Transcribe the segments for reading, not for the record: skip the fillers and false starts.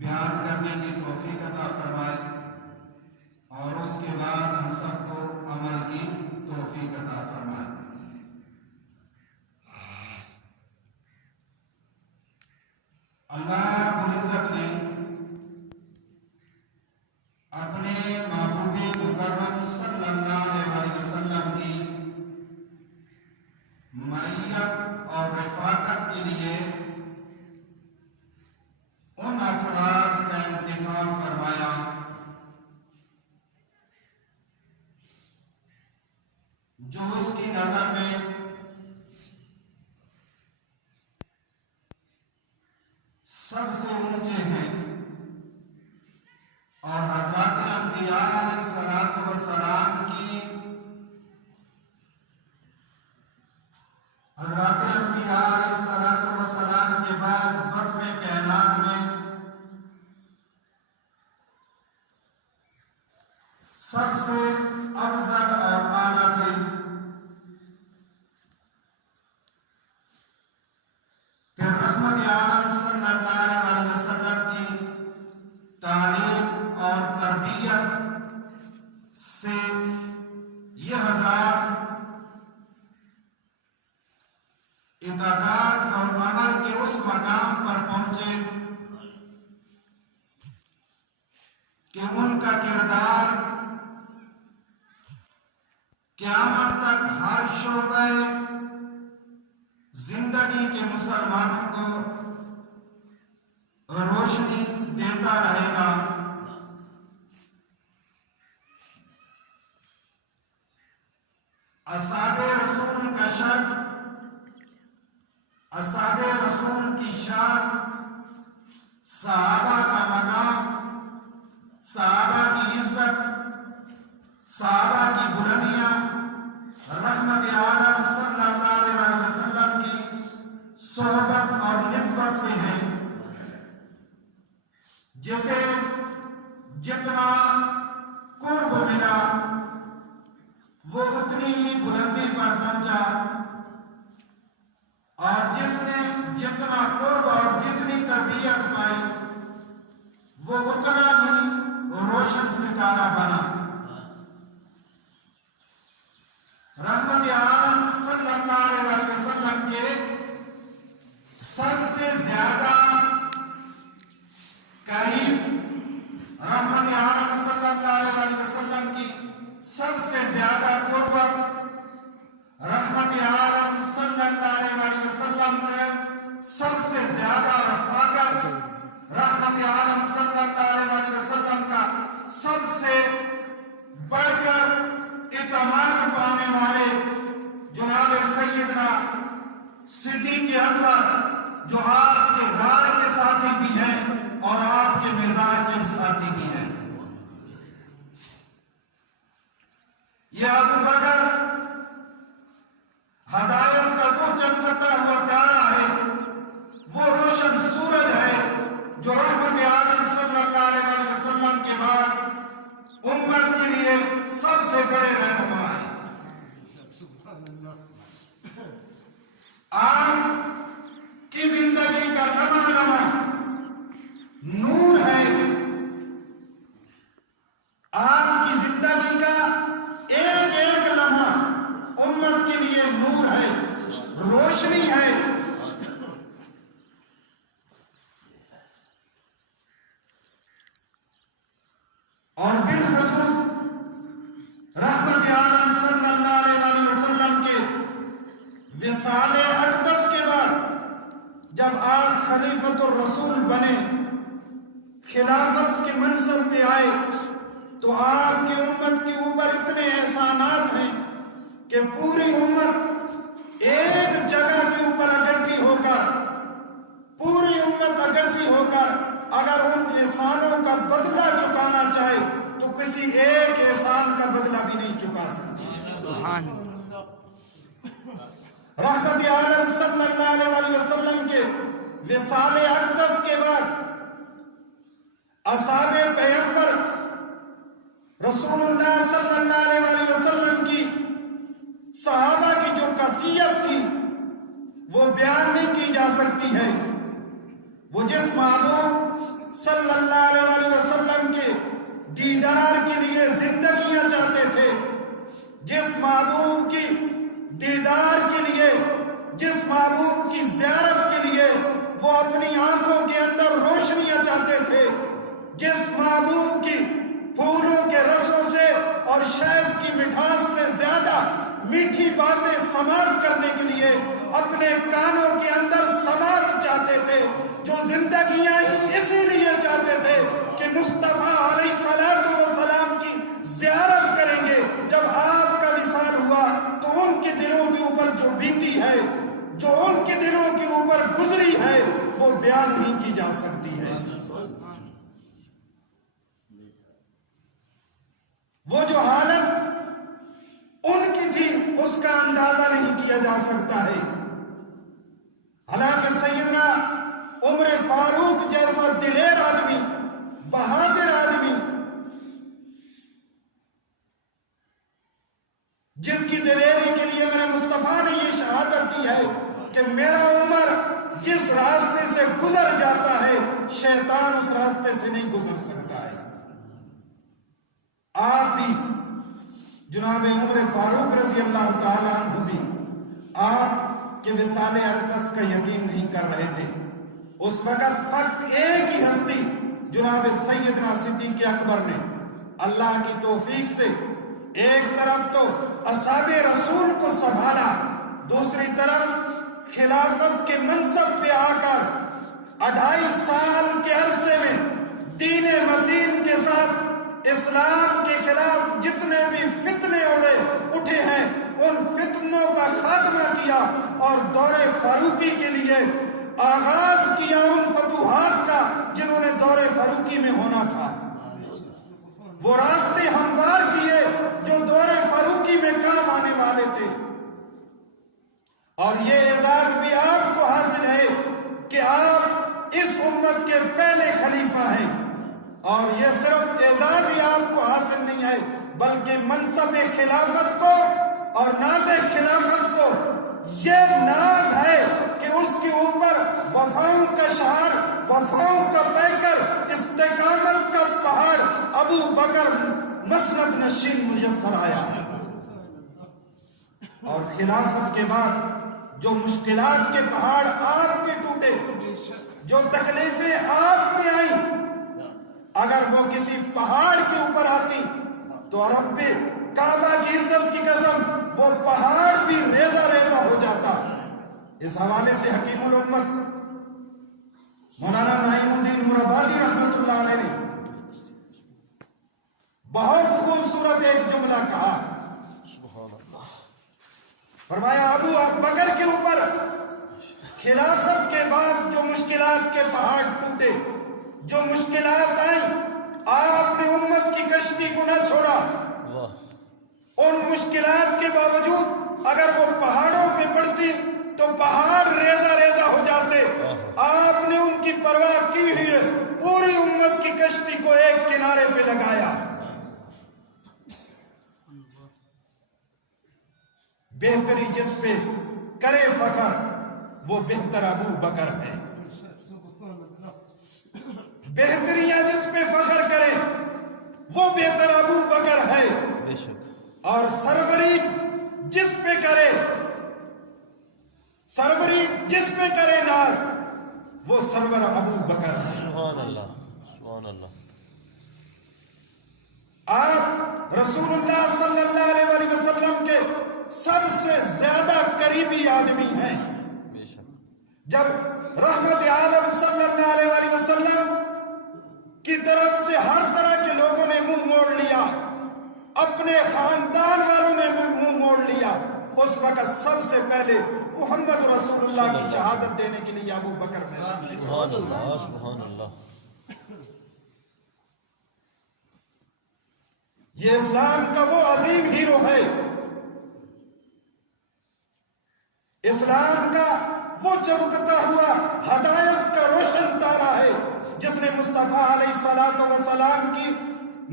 بیان کرنے کی توفیق عطا فرمائے اور اس کے بعد ہم سب کو عمل کی توفیق عطا فرمائے۔ اللہ رب العزت نے اپنے محبوب مکرم صلی اللہ علیہ وسلم کی معیت اور رفاقت کے لیے ان افراد کا انتخاب فرمایا جو اس کی نظر میں سب سے اونچے ہیں، اور حضرات انبیاء علیہ الصلوۃ والسلام کی حضرات انبیاء علیہ الصلوۃ والسلام کے بعد بزم کائنات میں سب سے افضل اور اعلیٰ تھے۔ پھر رحمت عالم صلی اللہ علیہ وسلم کی تعلیم اور تربیت سے یہ حضرات اطاعت اور عمل کے اس مقام پر پہنچے کہ ان کا کردار قیامت تک ہر شعبہ زندگی کے مسلمانوں کو روشنی دیتا رہے گا۔ اصحاب رسول کا شرف، اصحاب رسول کی شان، صحابہ کا مقام، صحابہ کی عزت، صحابہ کی بلندیاں، رحمت عالم صلی اللہ علیہ وسلم کی صحبت اور نسبت سے ہیں۔ جسے جتنا قرب ملا وہ اتنی ہی بلندی پر پہنچا، اور جس نے جتنا قرب اور جتنی تربیت پائی وہ اتنا ہی روشن ستارہ بنا۔ رحمت عالم صلی اللہ علیہ وسلم کے سب سے زیادہ قریب، رحمت عالم صلی اللہ علیہ وسلم کی سب سے زیادہ قربت، رحمت عالم صلی اللہ علیہ وسلم کے سب سے زیادہ رفاقت، رحمت عالم صلی اللہ علیہ وسلم کا سب سے بڑھ کر اعتماد پانے والے جناب سیدنا صدیق اکبر، جو آپ کے گھر کے ساتھی بھی ہیں اور آپ کے مزاج کے ساتھی بھی ہیں۔ یہ ابو بکر ہدایت کا وہ چمکتا ہوا تارا ہے، وہ روشن سورج ہے جو رحمت عالم صلی اللہ علیہ وسلم کے بعد امت کے لیے سب سے بڑے رہنما ہیں۔ آپ کی زندگی کا لمحہ لمحہ نور ہے، آپ کی زندگی کا ایک ایک لمحہ امت کے لیے نور ہے، روشنی ہے۔ اور بالخصوص رحمت عالم صلی اللہ علیہ وسلم کے وصال اقدس کے بعد جب آپ خلیفۃ الرسول بنے، خلافت کے منصب پہ آئے، تو آپ کی امت کے اوپر اتنے احسانات ہیں کہ پوری امت ایک جگہ کے اوپر اکٹھی ہو کر، پوری امت اکٹھی ہو کر اگر ان احسانوں کا بدلہ چکانا چاہے تو کسی ایک احسان کا بدلہ بھی نہیں چکا سکتی۔ سبحان اللہ۔ رحمت عالم صلی اللہ علیہ وسلم کے وصال اقدس کے بعد اصحاب پیغمبر رسول اللہ صلی اللہ علیہ وسلم کی صحابہ کی جو کیفیت تھی وہ بیان نہیں کی جا سکتی ہے۔ وہ وہ جس محبوب صلی اللہ علیہ وسلم کے دیدار کے لیے زندگیاں چاہتے تھے، جس محبوب کی دیدار کے لیے، جس محبوب کی زیارت کے لیے وہ اپنی آنکھوں کے اندر روشنیاں چاہتے تھے، جس محبوب کی پھولوں کے رسوں سے اور شہد کی مٹھاس سے زیادہ میٹھی باتیں سماعت کرنے کے لیے اپنے کانوں کے اندر سماعت چاہتے تھے، جو زندگیاں ہی اسی لیے چاہتے تھے کہ مصطفیٰ علیہ السلام کی زیارت کریں گے۔ جب آپ کا وصال ہوا تو ان کے دلوں کے اوپر جو بیتی ہے، جو ان کے دلوں کے اوپر گزری ہے، وہ بیان نہیں کی جا سکتی ہے۔ وہ جو حالت ان کی تھی اس کا اندازہ نہیں کیا جا سکتا ہے۔ حالانکہ سیدنا عمر فاروق جیسا دلیر آدمی، بہادر آدمی، جس کی دلیری کے لیے میرے مصطفیٰ نے یہ شہادت دی ہے کہ میرا عمر جس راستے سے گزر جاتا ہے شیطان اس راستے سے نہیں گزر سکتا ہے۔ آپ بھی جناب عمر فاروق رضی اللہ تعالیٰ عنہ بھی آپ کے وصال اقدس کا یقین نہیں کر رہے تھے۔ اس وقت فقط ایک ہی ہستی جناب سیدنا صدیق اکبر نے اللہ کی توفیق سے ایک طرف تو اصحاب رسول کو سنبھالا، دوسری طرف خلافت کے منصب پہ آ کر 2.5 سال کے عرصے میں دین متین کے ساتھ اسلام کے خلاف جتنے بھی فتنے اٹھے ہیں ان فتنوں کا خاتمہ کیا اور دور فاروقی کے لیے آغاز کیا ان فتوحات کا جنہوں نے دور فاروقی میں ہونا تھا۔ وہ راستے ہموار کیے جو دور فاروقی میں کام آنے والے تھے، اور یہ اعزاز بھی آپ کو حاصل ہے کہ آپ اس امت کے پہلے خلیفہ ہیں، اور یہ صرف اعزاز ہی آپ کو حاصل نہیں ہے بلکہ منصب خلافت کو اور ناز خلافت کو یہ ناز ہے کہ اس کے اوپر وفاؤں کا شہر، وفاؤں کا پیکر، استقامت کا پہاڑ ابو بکر مسند نشین میسر آیا ہے۔ اور خلافت کے بعد جو مشکلات کے پہاڑ آپ پہ ٹوٹے، جو تکلیفیں آپ پہ آئیں، اگر وہ کسی پہاڑ کے اوپر آتی تو رب کعبہ کی عزت کی قسم وہ پہاڑ بھی ریزہ ریزہ ہو جاتا۔ اس حوالے سے حکیم الامت مولانا نعیم الدین مرابادی رحمت اللہ علیہ نے بہت خوبصورت ایک جملہ کہا، فرمایا ابو بکر کے اوپر خلافت کے بعد جو مشکلات کے پہاڑ ٹوٹے، جو مشکلات آئیں، آپ نے امت کی کشتی کو نہ چھوڑا۔ ان مشکلات کے باوجود اگر وہ پہاڑوں پہ پڑتی تو پہاڑ ریزہ ریزہ ہو جاتے، آپ نے ان کی پرواہ کی ہوئی ہے، پوری امت کی کشتی کو ایک کنارے پہ لگایا۔ بہتری جس پہ کرے فخر وہ بہتر ابو بکر ہے، بہتریاں جس پہ فخر کرے وہ بہتر ابو بکر ہے، اور سروری جس پہ کرے، سروری جس پہ کرے ناز وہ سرور ابو بکر ہے۔ سبحان اللہ، سبحان اللہ۔ آپ رسول اللہ صلی اللہ علیہ وسلم کے سب سے زیادہ قریبی آدمی ہیں۔ بے شک جب رحمت عالم صلی اللہ علیہ وسلم کی طرف سے ہر طرح کے لوگوں نے منہ موڑ لیا، اپنے خاندان والوں نے منہ موڑ لیا، اس وقت سب سے پہلے محمد رسول اللہ کی شہادت دینے کے لیے ابو بکر میدان میں۔ سبحان اللہ، سبحان اللہ۔ یہ اسلام کا وہ عظیم ہیرو ہے، اسلام کا وہ چمکتا ہوا ہدایت کا روشن تارا ہے جس نے مصطفیٰ علیہ السلام کی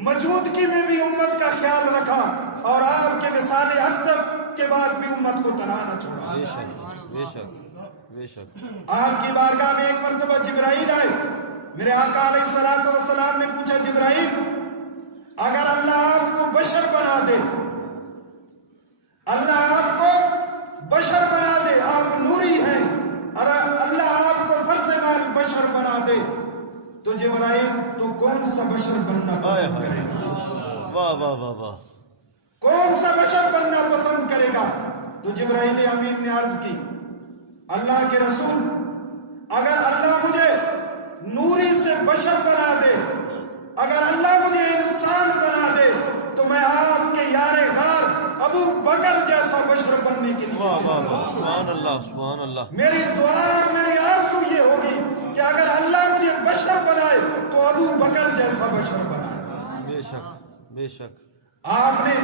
موجودگی میں بھی امت کا خیال رکھا اور آپ کے وصال اقدس کے بعد بھی امت کو تنہا نہ چھوڑا۔ بے شک بے شک آپ کی بارگاہ میں ایک مرتبہ جبرائیل آئے. میرے آقا علیہ الصلوۃ والسلام نے پوچھا جبرائیل اگر اللہ آپ کو بشر بنا دے، اللہ آپ کو بشر بنا دے، آپ نوری ہیں، اور اللہ آپ کو فرض مال بشر بنا دے تو جبرائیل تو کون سا بشر بننا پسند کرے گا؟ واہ واہ واہ واہ کون سا بشر بننا پسند کرے گا؟ تو جبرائیل امین نے عرض کی اللہ کے رسول اگر اللہ مجھے نوری سے بشر بنا دے، اگر اللہ مجھے انسان بنا دے تو میں آپ کے یار غار ابو بکر جیسا بشر بننے کے لیے واہ واہ واہ سبحان اللہ سبحان اللہ میری دعا اور میری آرزو یہ ہوگی کہ اگر اللہ مجھے بشر بنائے تو ابو بکر جیسا بشر بنائے. بے شک بے شک آپ نے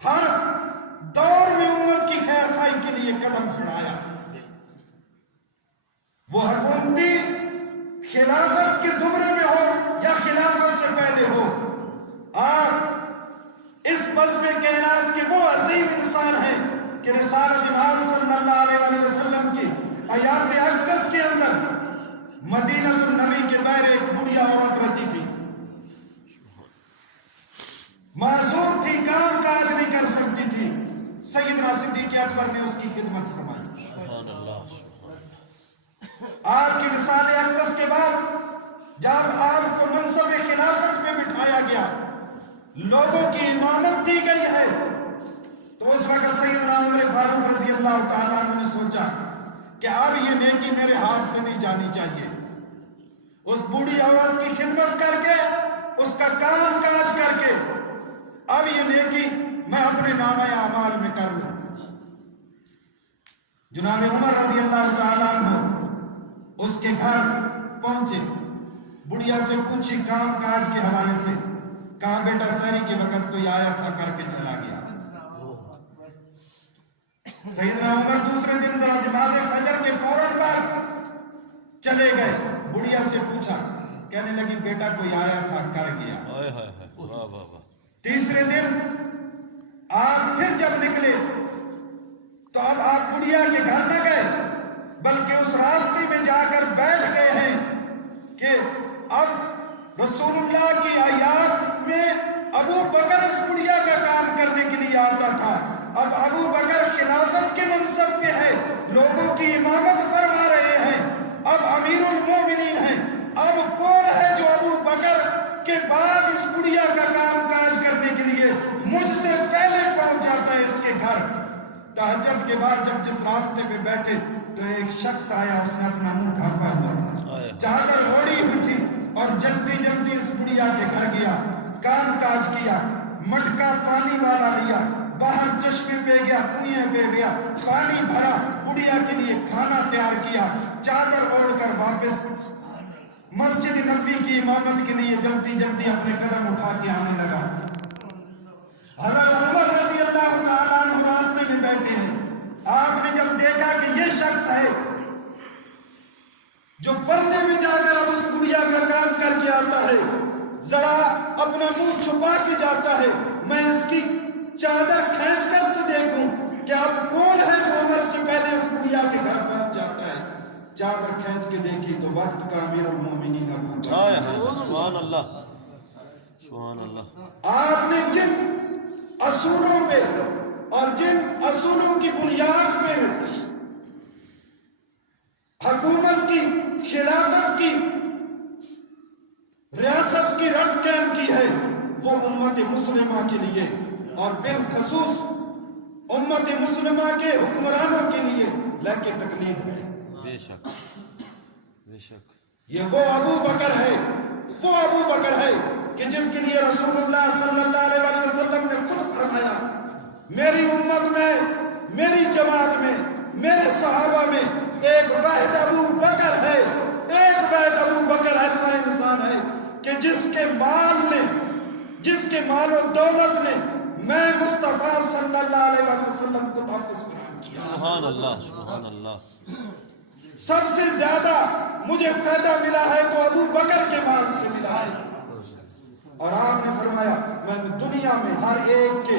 ہر دور میں امت کی خیر خواہی کے لیے قدم بڑھایا. وہ حکومتی خلافت کے زمرے میں ہو یا خلافت سے پہلے ہو، آپ اس بزم کائنات کے وہ عظیم انسان ہیں کہ رسالت امام صلی اللہ علیہ وسلم کی آیات اقدس کے اندر مدینہ النبی کے بہر ایک بڑھیا عورت رہتی تھی، معذور تھی، کام کاج نہیں کر سکتی تھی. سیدنا صدیق اکبر نے اس کی خدمت فرمائی. سبحان اللہ آپ کی رسالہ اقدس کے بعد جب آپ کو منصب خلافت پہ بٹھایا گیا، لوگوں کی امامت دی گئی ہے، تو اس وقت سیدنا عمر فاروق رضی اللہ تعالیٰ عنہ نے سوچا کہ اب یہ نیکی میرے ہاتھ سے نہیں جانی چاہیے. اس بوڑھی عورت کی خدمت کر کے، اس کا کام کاج کر کے اب یہ نیکی میں اپنے نامہ اعمال میں کر لوں. جناب عمر رضی اللہ تعالیٰ عنہ اس کے گھر پہنچے، بڑھیا سے پوچھی کام کاج کے حوالے سے، کہا بیٹا سحری کے وقت کوئی آیا تھا کر کے چلا گیا. سیدنا عمر دوسرے دن ذرا نماز فجر کے فوراً بعد چلے گئے، بڑھیا سے پوچھا، کہنے لگی بیٹا کوئی آیا تھا کر گیا. ہائے ہائے ہائے واہ واہ واہ تیسرے دن آپ پھر جب نکلے تو اب آپ بڑھیا کے گھر نہ گئے بلکہ اس راستے میں جا کر بیٹھ گئے ہیں کہ اب رسول اللہ کی آیات میں ابو بکر اس بڑھیا کا کام کرنے کے لیے آتا تھا، اب ابو بکر خلافت کے منصب پہ ہے، لوگوں کی امامت فرما رہے ہیں، اب امیر المومنین ہیں، اب کون ہے جو ابو بکر کے بعد اس بڑھیا کا کام کاج کرنے کے لیے مجھ سے پہلے پہنچ جاتا ہے اس کے گھر. تہجد کے بعد جب جس راستے پہ بیٹھے تو ایک شخص آیا، اس نے اپنا منہ ڈھانپا ہوا تھا، چادر اوڑھی ہوئی تھی، اور جلدی جلدی اس بڑھیا کے گھر گیا، کام کاج کیا، مٹکا پانی والا لیا، باہر چشمے پہ گیا، کنویں پہ گیا، پانی بھرا، بڑھیا کے لیے کھانا تیار کیا، چادر اوڑھ کر واپس مسجد نبوی کی امامت کے لیے جلدی جلدی اپنے قدم اٹھا کے آنے لگا. حضرت عمر رضی اللہ تعالیٰ عنہ راستے میں بیٹھے ہیں. آپ نے جب دیکھا کہ یہ شخص ہے جو پردے میں جا کر اب اس بڑھیا کا کام کر کے آتا ہے، ذرا اپنا منہ چھپا کے جاتا ہے، میں اس کی چادر کھینچ کر تو دیکھوں کہ اب کون ہے جو عمر سے پہلے اس بڑھیا کے گھر پہنچ جاتا ہے. چادر کھینچ کے دیکھی تو وقت کا امیر المومنین ابو بکر. ہائے ہائے سبحان اللہ سبحان اللہ آپ نے جن اصولوں پہ اور جن اصولوں کی بنیاد پر حکومت کی، خلافت کی، ریاست کی رٹ قائم کی ہے، وہ امت مسلمہ کے لیے اور بالخصوص امت مسلمہ کے حکمرانوں کے لیے لائق تقلید ہے. بے شک بے شک یہ وہ ابو بکر ہے، وہ ابو بکر ہے کہ جس کے لیے رسول اللہ صلی اللہ علیہ وسلم نے خود فرمایا میری امت میں، میری جماعت میں، میرے صحابہ میں ایک واحد ابو بکر ہے، ایک واحد ابو بکر ایسا انسان ہے کہ جس کے مال و دولت نے میں مصطفیٰ صلی اللہ علیہ وسلم کو تحفظ فراہم کیا. سبحان اللہ سبحان اللہ سب سے زیادہ مجھے فائدہ ملا ہے تو ابو بکر کے مال سے ملا ہے. اور آپ نے فرمایا میں دنیا میں ہر ایک کے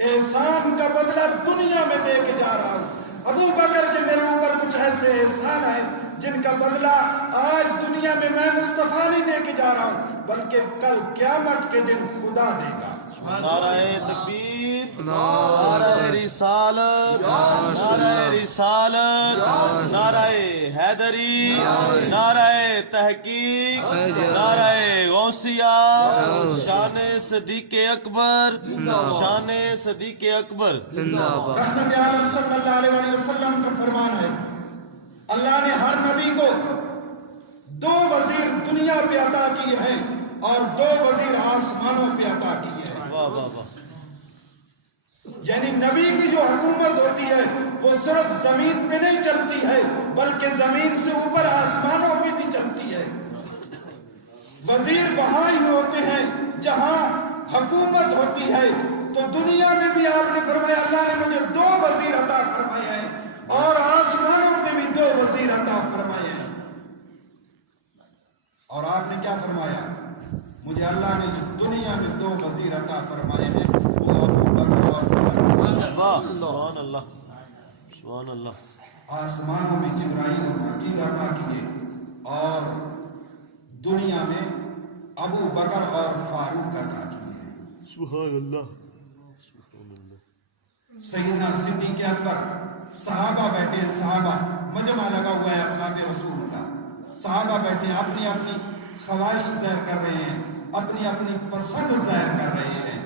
احسان کا بدلہ دنیا میں دے کے جا رہا ہوں. ابو بکر کے میرے اوپر کچھ ایسے احسان ہیں جن کا بدلہ آج دنیا میں مصطفیٰ نہیں دے کے جا رہا ہوں بلکہ کل قیامت کے دن خدا دے گا. نعرہ تکبیر، نعرہ رسالت، نعرہ رسالت، نعرہ حیدری، نعرہ تحقیق، نعرہ غوثیہ، شان صدیق اکبر، شان صدیق اکبر. رحمت عالم صلی اللہ علیہ وسلم کا فرمان ہے اللہ نے ہر نبی کو 2 وزیر دنیا پہ عطا کیے ہیں اور 2 وزیر آسمانوں پہ عطا کیے ہیں. واہ واہ واہ. یعنی نبی کی جو حکومت ہوتی ہے وہ صرف زمین پہ نہیں چلتی ہے بلکہ زمین سے اوپر آسمانوں پہ بھی چلتی ہے. وزیر وہاں ہی ہوتے ہیں جہاں حکومت ہوتی ہے. تو دنیا میں بھی آپ نے فرمایا اللہ نے مجھے 2 وزیر عطا فرمائے ہیں اور آسمانوں پہ بھی 2 وزیر عطا فرمائے ہیں. اور آپ نے کیا فرمایا؟ مجھے اللہ نے جو دنیا میں 2 وزیر عطا فرمائے ہیں وہ ابو بکر اور واہ سبحان اللہ، سبحان اللہ. آسمانوں میں جبرائیل عقید عطا کیے اور دنیا میں ابو بکر اور فاروق عطا کیے. سبحان اللہ. سیدنا صدیق اکبر، صحابہ بیٹھے ہیں، صحابہ مجمع لگا ہوا ہے اصحاب رسول کا. صحابہ بیٹھے ہیں اپنی اپنی خواہش ظاہر کر رہے ہیں، اپنی اپنی پسند ظاہر کر رہے ہیں.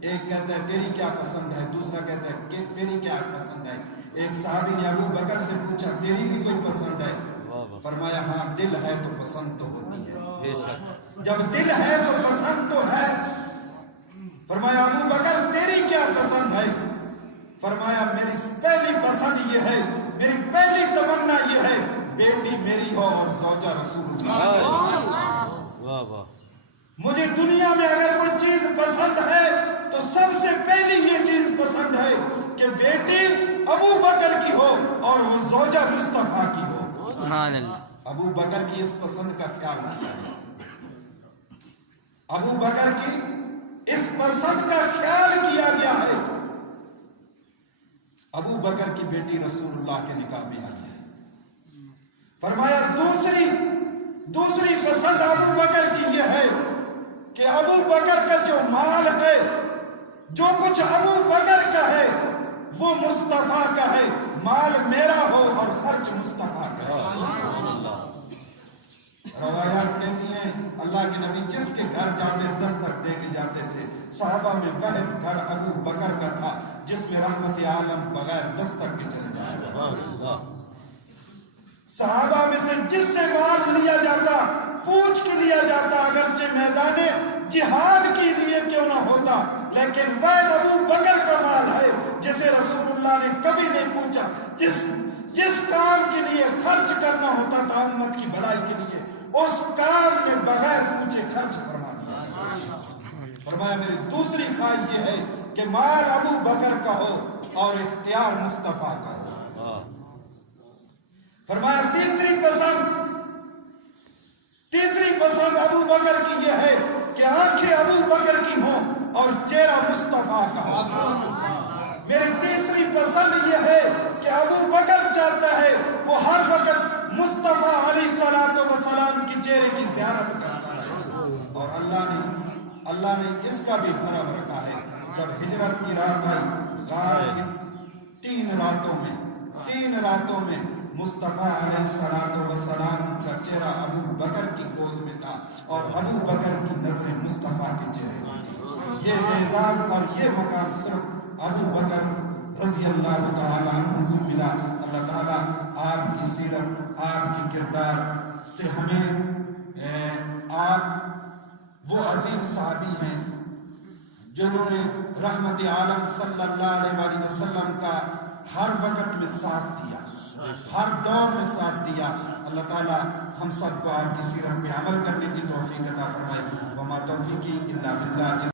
ایک کہتا ہے تیری کیا پسند ہے، دوسرا کہتا ہے کہ تیری کیا پسند ہے. ایک صحابی نے ابو بکر سے پوچھا تیری بھی کوئی پسند ہے؟ فرمایا ہاں دل ہے تو پسند تو ہوتی ہے. جب دل ہے تو پسند تو ہے. فرمایا ابو بکر تیری کیا پسند ہے؟ فرمایا میری پہلی پسند یہ ہے، میری پہلی تمنا یہ ہے بیٹی میری ہو اور زوجہ رسول اللہ. واہ واہ. مجھے دنیا میں اگر کوئی چیز پسند ہے تو سب سے پہلی یہ چیز پسند ہے کہ بیٹی ابو بکر کی ہو اور وہ زوجہ مصطفیٰ کی ہو. سبحان اللہ. ابو بکر کی اس پسند کا خیال کیا ہے. ابو بکر کی اس پسند کا خیال کیا گیا ہے. ابو بکر کی بیٹی رسول اللہ کے نکاح میں آئی ہے. فرمایا دوسری پسند ابو بکر کی یہ ہے کہ ابو بکر کا جو مال ہے، جو کچھ ابو بکر کا ہے وہ مصطفیٰ کا ہے. مال میرا ہو اور خرچ مصطفیٰ کا ہے. روایات کہتی ہیں اللہ کے نبی جس کے گھر جاتے دستک دے کے جاتے تھے. صحابہ میں واحد گھر ابو بکر کا تھا جس میں رحمت عالم بغیر دستک کے چلے جائے. صحابہ میں سے جس سے مال لیا جاتا پوچھ کے لیا جاتا، اگرچہ میدان جہاد کے لیے کیوں نہ ہوتا، لیکن واحد ابو بکر کا مال ہے جسے رسول اللہ نے کبھی نہیں پوچھا. جس کام کے لیے خرچ کرنا ہوتا تھا امت کی بھلائی کے لیے اس کام میں بغیر پوچھے خرچ فرما دیا. فرمایا میری دوسری خواہش یہ ہے کہ مال ابو بکر کا ہو اور اختیار مصطفیٰ کا ہو. فرمایا تیسری پسند ابو بکر کی یہ ہے کہ آنکھیں ابو بکر کی ہوں اور چہرہ مصطفیٰ کا ہو. میری تیسری پسند یہ ہے کہ ابو بکر چاہتا ہے وہ ہر وقت مصطفیٰ علیہ السلام کی چہرے کی زیارت کرتا رہے. اور اللہ نے اس کا بھی بھرم رکھا ہے. جب ہجرت کی رات آئی غار کی 3 راتوں میں مصطفیٰ علیہ السلام کا چہرہ ابو بکر کی گود میں تھا اور ابو بکر کی نظریں مصطفیٰ کے چہرے میں تھی. یہ اعزاز اور یہ مقام صرف ابو بکر رضی اللہ تعالیٰ عنہ کو ملا. اللہ تعالیٰ آپ کی سیرت، آپ کی کردار سے ہمیں آپ وہ عظیم صحابی ہیں جنہوں نے رحمت عالم صلی اللہ علیہ وسلم کا ہر وقت میں ساتھ دیا، ہر دور میں ساتھ دیا. اللہ تعالیٰ ہم سب کو آپ کی سیرت پہ عمل کرنے کی توفیق عطا فرمائے. وما توفیقی الا باللہ.